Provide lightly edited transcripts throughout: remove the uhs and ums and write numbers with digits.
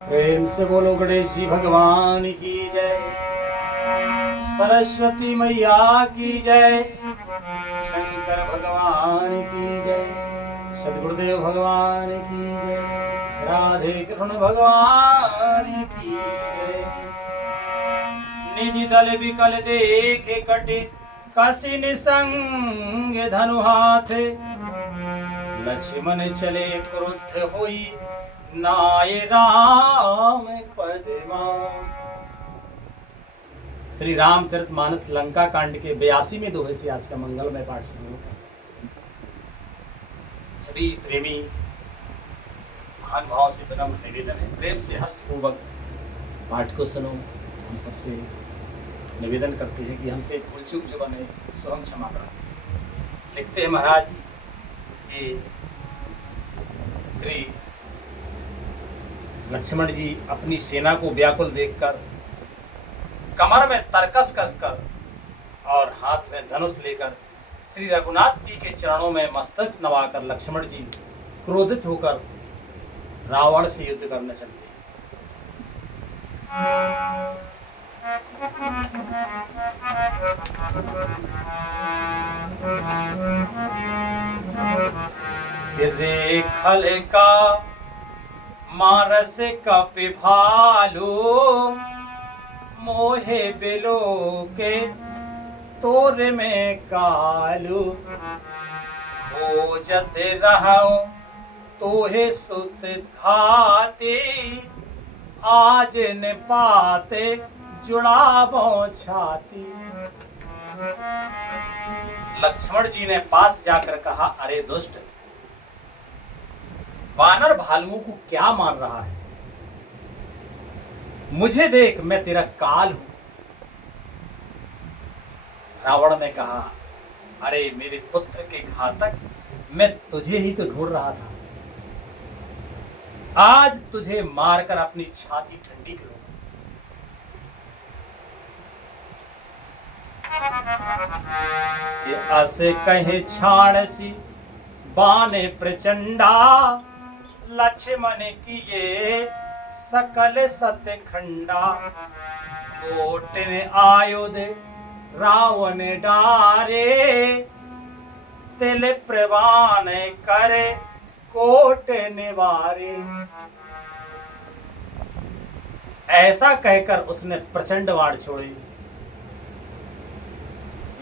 प्रेम से बोलो गणेश जी भगवान की जय, सरस्वती मैया की जय, शंकर भगवान की जय, सदगुरुदेव भगवान की जय, राधे कृष्ण भगवान की जय। निज दल विकल देखे कटे, कसी निसंग धनु हाथे, लक्ष्मण चले क्रुद्ध हुई, नाय राम पदमा। श्री रामचरितमानस लंका कांड के 82वें दोहे से आज का मंगलमय पाठ शुरू होगा। सभी प्रेमी महान भाव से विनम्र निवेदन है, प्रेम से हर्षपूर्वक पाठ को सुनो। हम सबसे निवेदन करते हैं कि हमसे भूल चूक जो बने सो हम क्षमा कराते। लिखते हैं महाराज कि श्री लक्ष्मण जी अपनी सेना को व्याकुल देखकर कमर में तरकस कसकर और हाथ में धनुष लेकर श्री रघुनाथ जी के चरणों में मस्तक नवाकर लक्ष्मण जी क्रोधित होकर रावण से युद्ध करने चलते। रे खल का मारस कपि भालू, मोहे बिलो के तोर में कालू, खोजत रहूं तोहे सुत घाती, आज न पाते जुड़ाबो छाती। लक्ष्मण जी ने पास जाकर कहा, अरे दुष्ट, वानर भालुओं को क्या मान रहा है? मुझे देख, मैं तेरा काल हूं। रावण ने कहा, अरे मेरे पुत्र के घातक, मैं तुझे ही तो ढूंढ रहा था। आज तुझे मारकर अपनी छाती ठंडी करूंगा। कि असे कहे छाणसी बाने प्रचंडा, लक्ष्मण किए सकल सत्य खंडा, कोटिन आयुध रावण डारे, तिल प्रवान करे कोट निवारे। ऐसा कहकर उसने प्रचंड वार छोड़ी।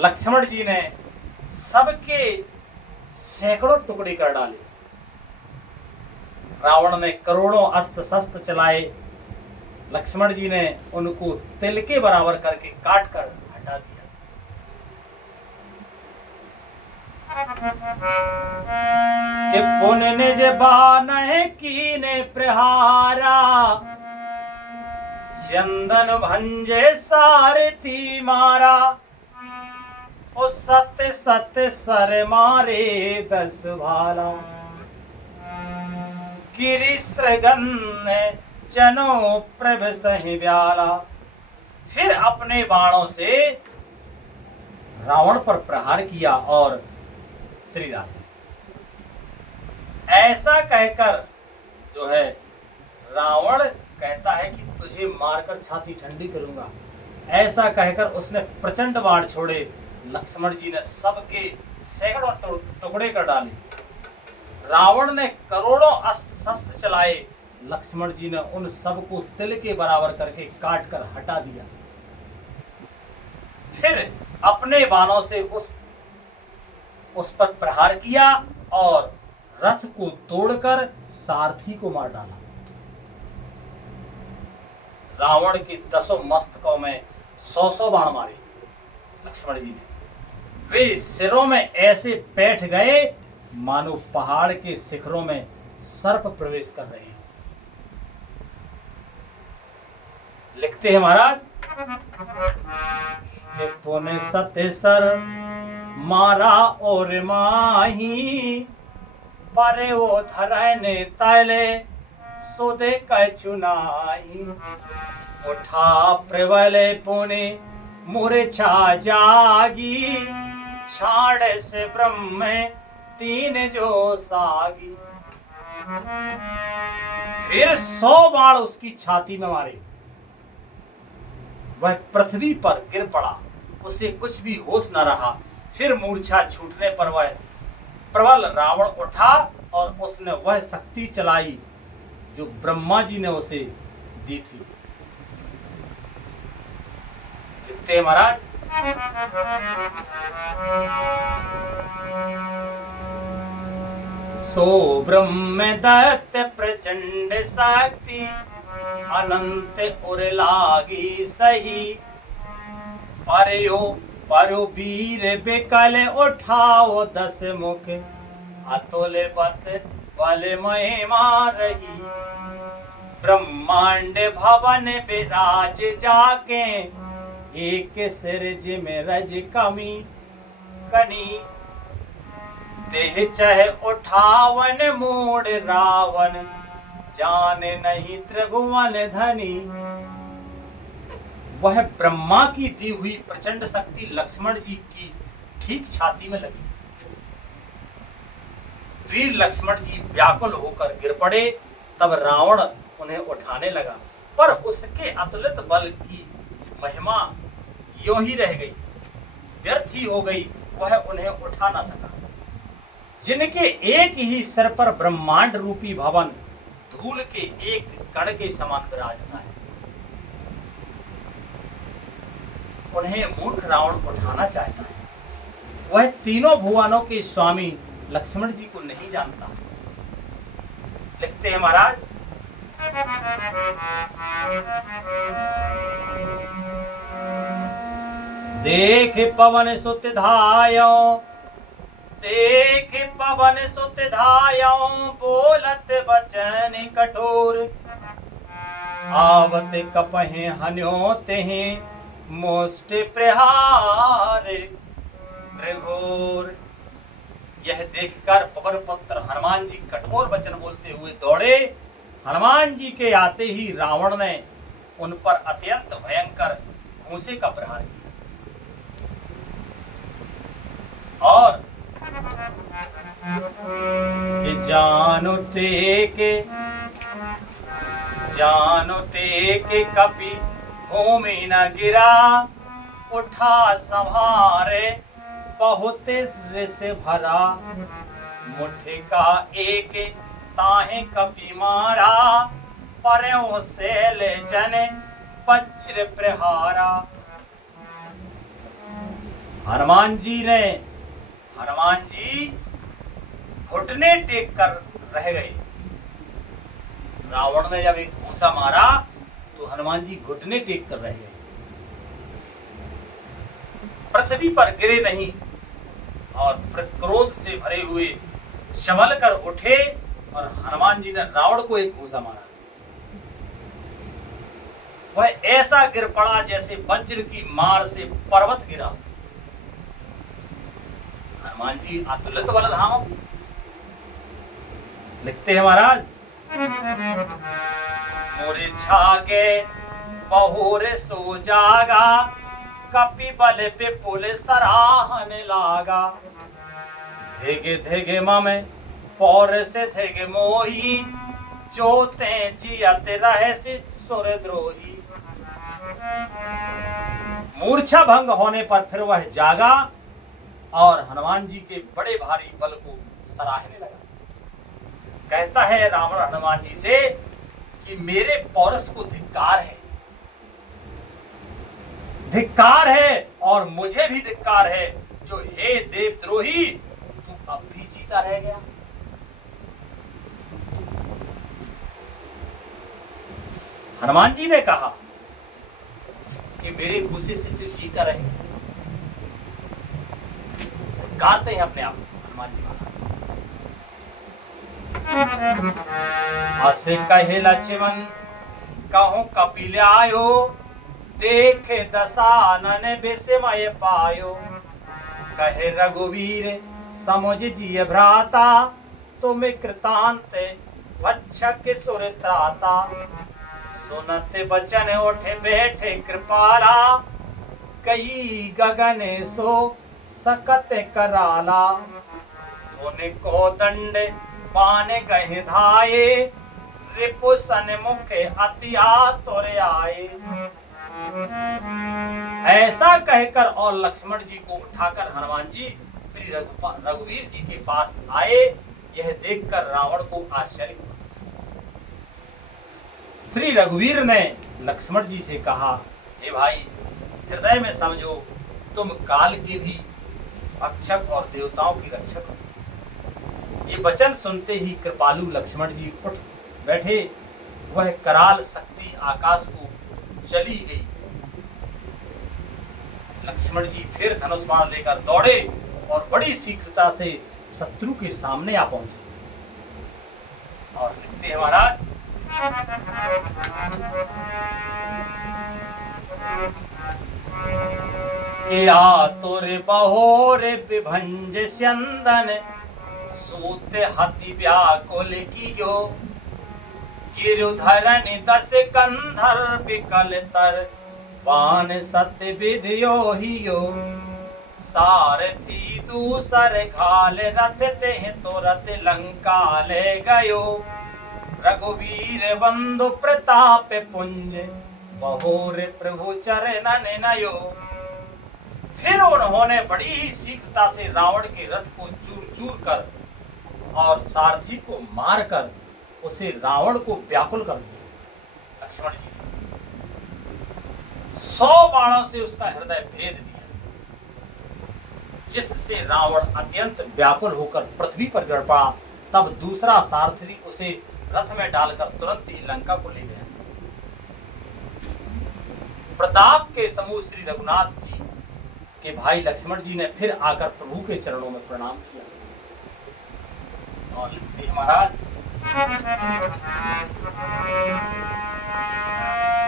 लक्ष्मण जी ने सबके सैकड़ों टुकड़े कर डाले। रावण ने करोड़ों अस्त्र शस्त्र चलाए। लक्ष्मण जी ने उनको तिल के बराबर करके काट कर हटा दिया। कि पुण्य निज बानह कीने प्रहारा, चंदन भंजे सारथी मारा, ओ सत्य सत्य सर मारे 10 भाला, गिरि सृगन जनो प्रभ सहि ब्याला। फिर अपने बाणों से रावण पर प्रहार किया और श्री राधे ऐसा कहकर जो है रावण कहता है कि तुझे मारकर छाती ठंडी करूंगा। ऐसा कहकर उसने प्रचंड बाण छोड़े। लक्ष्मण जी ने सबके सैकड़ों टुकड़े कर डाले। रावण ने करोड़ों अस्त्र शस्त्र चलाए। लक्ष्मण जी ने उन सबको तिल के बराबर करके काट कर हटा दिया। फिर अपने बाणों से उस पर प्रहार किया और रथ को तोड़कर सारथी को मार डाला। रावण के 10 मस्तकों में 100 बाण मारे लक्ष्मण जी ने। वे सिरों में ऐसे बैठ गए मानो पहाड़ के शिखरों में सर्प प्रवेश कर रहे हैं। लिखते हैं महाराज कि पुण्य सत्य सर मारा और माही, पर वो धरने तले सोदे कछु नाही, उठा प्रबल पुण्य मूर्छा जागी, छाड़ से ब्रह्म 3 जो सागी। फिर 100 बाण उसकी छाती में मारे। वह पृथ्वी पर गिर पड़ा, उसे कुछ भी होश न रहा। फिर मूर्छा छूटने पर वह प्रबल रावण उठा और उसने वह शक्ति चलाई जो ब्रह्मा जी ने उसे दी थी। लिखते हैं महाराज, सो ब्रह्म दत्त प्रचंड शक्ति अनंत उर लागी सही। परयो वीर बिकल उठाओ 10 मुख अतुल बत बल महिमा रही। ब्रह्मांड भवन विराज जाके एक सिरज में रज कमी कनी। तेह चह उठावन मूड रावण जान नहीं त्रिभुवन धनी। वह ब्रह्मा की दी हुई प्रचंड शक्ति लक्ष्मण जी की ठीक छाती में लगी। वीर लक्ष्मण जी व्याकुल होकर गिर पड़े। तब रावण उन्हें उठाने लगा, पर उसके अतुलित बल की महिमा यूं ही रह गई, व्यर्थ ही हो गई। वह उन्हें उठा ना सका। जिनके एक ही सिर पर ब्रह्मांड रूपी भवन धूल के एक कण के समान विराजता है, उन्हें मूर्ख रावण उठाना चाहता है। वह तीनों भुवनों के स्वामी लक्ष्मण जी को नहीं जानता। लिखते हैं महाराज, देख पवन सुत धायो, देख पवन सुत धायो बोलत बचन कठोर। आवत कपहे हन्यो तेहि मुष्ट प्रहार घोर। यह देखकर पवन पुत्र हनुमान जी कठोर वचन बोलते हुए दौड़े। हनुमान जी के आते ही रावण ने उन पर अत्यंत भयंकर घूंसे का प्रहार किया और कि जानो टेके कपि भूमि न गिरा। उठा संहारे बहुत रिस भरा, मुठ्ठी का एक ताहे कपि मारा। पर्यों से ले जने वज्र प्रहारा। हनुमान जी घुटने टेक कर रह गए। रावण ने जब एक घूंसा मारा तो हनुमान जी घुटने टेक कर रह गए, पृथ्वी पर गिरे नहीं और क्रोध से भरे हुए संभल कर उठे और हनुमान जी ने रावण को एक घूंसा मारा। वह ऐसा गिर पड़ा जैसे वज्र की मार से पर्वत गिरा। हनुमान जी अतुलित बलधाम। लिखते हैं महाराज, मोरे छागे बहुरे सो जागा। कपि बल विपुल सराहन लागा। धेगे धेगे मम पौर से धेगे मोही। जोते जियत रहे सुर द्रोही। मूर्छा भंग होने पर फिर वह जागा और हनुमान जी के बड़े भारी बल को सराहने लगा। कहता है रावण हनुमान जी से कि मेरे पौरुष को धिक्कार है और मुझे भी धिक्कार है जो हे देवद्रोही तू अब भी जीता रह गया। हनुमान जी ने कहा कि मेरे गुस्से से तू जीता रहेगा। धिक्कारते हैं अपने आप हनुमान जी महाराज। असे कहे लक्ष्मण कहूं कपिल आयो। देखे दशानन विस्मय पायो। कहे रघुवीर समुझ जिय भ्राता। तुम कृतांत भक्षक सुर त्राता। सुनत बचन उठे बैठे कृपाला। कई गगन सो सकत कराला। उनको दंड बाण गहे धाये, रिपु सन्मुख अति आतुर आए। ऐसा कहकर और लक्ष्मण जी को उठाकर हनुमान जी श्री रघुवीर जी के पास आए। यह देखकर रावण को आश्चर्य हुआ। श्री रघुवीर ने लक्ष्मण जी से कहा, हे भाई, हृदय में समझो तुम काल के भी भक्षक और देवताओं की रक्षक हो। ये वचन सुनते ही कृपालु लक्ष्मण जी उठ बैठे। वह कराल शक्ति आकाश को चली गई। लक्ष्मण जी फिर धनुष बाण लेकर दौड़े और बड़ी शीघ्रता से शत्रु के सामने आ पहुंचे और लिखते हैं महाराज, के आतुर बहोर विभंज स्यंदन, सूत हति व्याकुल कीयो, गिरुधरन दस कंधर विकल तर, वान सत्य विधियो हियो, सारथी दूसर घाल रथ ते तुरत लंका ले गयो, रघुवीर बंधु प्रताप पुंज, बहोर प्रभु चरणन नयो। फिर उन्होंने बड़ी ही शीघ्रता से रावण के रथ को चूर चूर कर और सारथी को मारकर उसे रावण को व्याकुल कर दिया। लक्ष्मण जी 100 बाणों से उसका हृदय भेद दिया, जिससे रावण अत्यंत व्याकुल होकर पृथ्वी पर गिर पड़ा। तब दूसरा सारथी उसे रथ में डालकर तुरंत ही लंका को ले गया। प्रताप के समूह श्री रघुनाथ जी के भाई लक्ष्मण जी ने फिर आकर प्रभु के चरणों में प्रणाम किया और लिखते हैं महाराज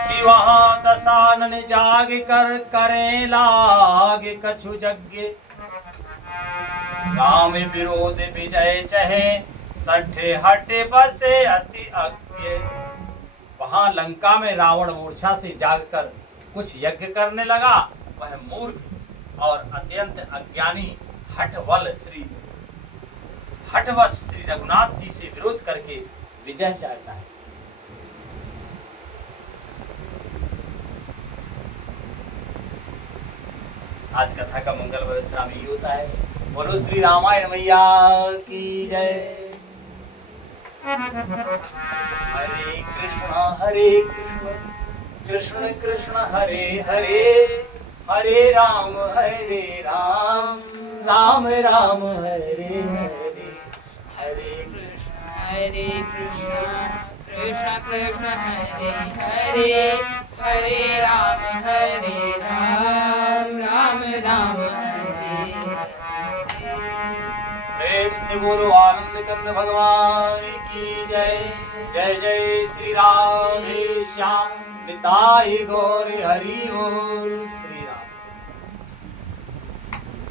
कि वहां दशानन जाग कर करे लाग कछु यज्ञ, राम विरोध विजय चहे, सठे हटे बसे अति अज्ञ। वहां लंका में रावण मूर्छा से जागकर कुछ यज्ञ करने लगा। वह मूर्ख और अत्यंत अज्ञानी हठवश श्री रघुनाथ जी से विरोध करके विजय चाहता है। आज कथा का मंगल विश्राम यही होता है। बोलो श्री रामायण मैया की जय। हरे कृष्ण कृष्ण कृष्ण हरे हरे, हरे राम राम राम हरे हरे, हरे कृष्ण कृष्ण कृष्ण हरे हरे, हरे राम राम राम हरे हरे। प्रेम से बोलो आनंद कंद भगवान की जय। जय जय श्री राधे श्याम निताई गौर हरि बोल। श्री राम।